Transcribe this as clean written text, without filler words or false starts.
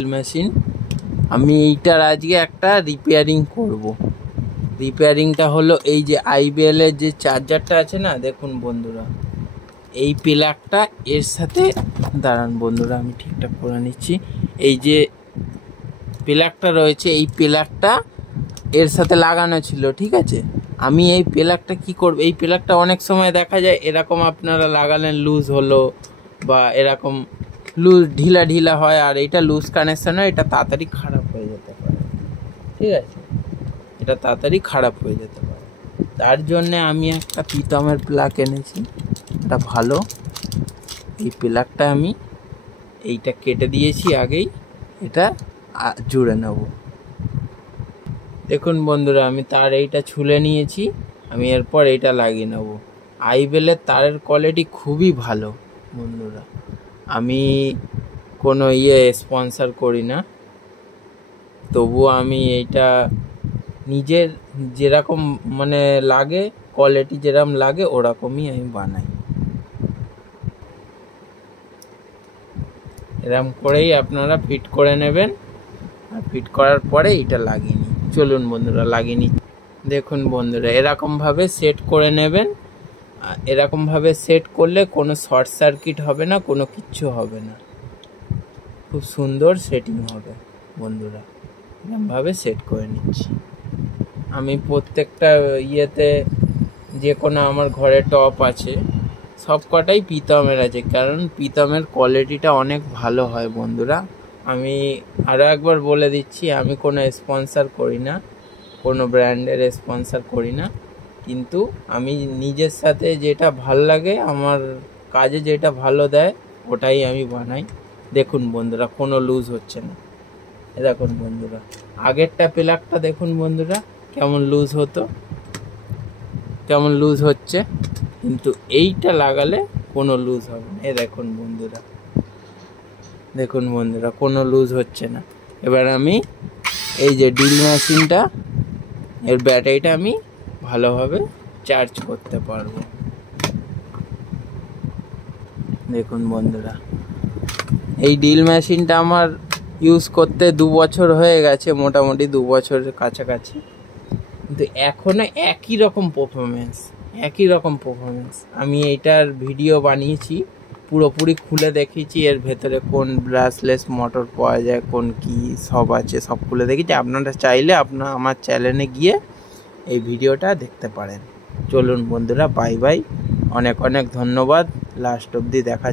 Machine আমি এইটার আজকে একটা রিপেয়ারিং করব। রিপেয়ারিংটা হলো এই যে আইবিএল এর যে চার্জারটা আছে না, দেখুন বন্ধুরা, এই প্লাগটা এর সাথে দাঁড়ান বন্ধুরা, আমি ঠিকঠাক করে নিচ্ছি। এই যে প্লাগটা রয়েছে, এই প্লাগটা এর সাথে লাগানো ছিল, ঠিক আছে। আমি এই প্লাগটা কি করব, এই প্লাগটা অনেক সময় দেখা যায় এরকম আপনারা লাগালেন লুজ হলো বা এরকম লুজ ঢিলা ঢিলা হয়, আর এটা লুজ কানেকশন হয়, এটা তাড়াতাড়ি খারাপ হয়ে যেতে পারে, ঠিক আছে। এটা তাড়াতাড়ি খারাপ হয়ে যেতে পারে, তার জন্যে আমি একটা পিতমের প্লাগ এনেছি, এটা ভালো। এই প্লাগটা আমি এইটা কেটে দিয়েছি আগেই, এটা জুড়ে নেব। দেখুন বন্ধুরা, আমি তার এইটা ছুলে নিয়েছি, আমি এরপর এইটা লাগিয়ে নেব। আইবেলের তারের কোয়ালিটি খুবই ভালো বন্ধুরা, আমি কোনো স্পন্সর করি না, তবুও আমি এইটা নিজের যেরকম মানে লাগে, কোয়ালিটি যেরকম লাগে ওরকমই আমি বানাই। এরকম করেই আপনারা ফিট করে নেবেন, আর ফিট করার পরে এটা লাগিয়ে নিই। চলুন বন্ধুরা লাগিয়ে নিই। দেখুন বন্ধুরা, এরকমভাবে সেট করে নেবেন। এরকমভাবে সেট করলে কোনো শর্ট সার্কিট হবে না, কোনো কিচ্ছু হবে না, খুব সুন্দর সেটিং হবে বন্ধুরা। এরকমভাবে সেট করে নিচ্ছি আমি। প্রত্যেকটা যে কোনো আমার ঘরে টপ আছে, সব কটাই পিতমের আছে, কারণ পিতমের কোয়ালিটিটা অনেক ভালো হয় বন্ধুরা। আমি আরও একবার বলে দিচ্ছি, আমি কোনো স্পন্সর করি না, কোনো ব্র্যান্ডের স্পন্সর করি না, কিন্তু আমি নিজের সাথে যেটা ভাল লাগে, আমার কাজে যেটা ভালো দেয় ওটাই আমি বানাই। দেখুন বন্ধুরা, কোনো লুজ হচ্ছে না। দেখুন বন্ধুরা, আগেরটা প্লাগটা দেখুন বন্ধুরা কেমন লুজ হতো, কেমন লুজ হচ্ছে, কিন্তু এইটা লাগালে কোনো লুজ হবে না। দেখুন বন্ধুরা, দেখুন বন্ধুরা, কোনো লুজ হচ্ছে না। এবার আমি এই যে ড্রিল মেশিনটা, এর ব্যাটারিটা আমি ভালোভাবে চার্জ করতে পারবো। দেখুন বন্ধুরা, এই ড্রিল মেশিনটা আমার ইউজ করতে 2 বছর হয়ে গেছে, মোটামুটি 2 বছরের কাছাকাছি, কিন্তু এখনো একই রকম পারফরমেন্স। আমি এইটার ভিডিও বানিয়েছি, পুরোপুরি খুলে দেখিয়েছি, এর ভেতরে কোন ব্রাশলেস মোটর পাওয়া যায়, কোন কি সব আছে, সব খুলে দেখিয়েছি। আপনারা চাইলে আমার চ্যানেলে গিয়ে এই ভিডিওটা দেখতে পারেন। চলুন বন্ধুরা, বাই বাই, অনেক অনেক ধন্যবাদ লাস্ট অবধি দেখার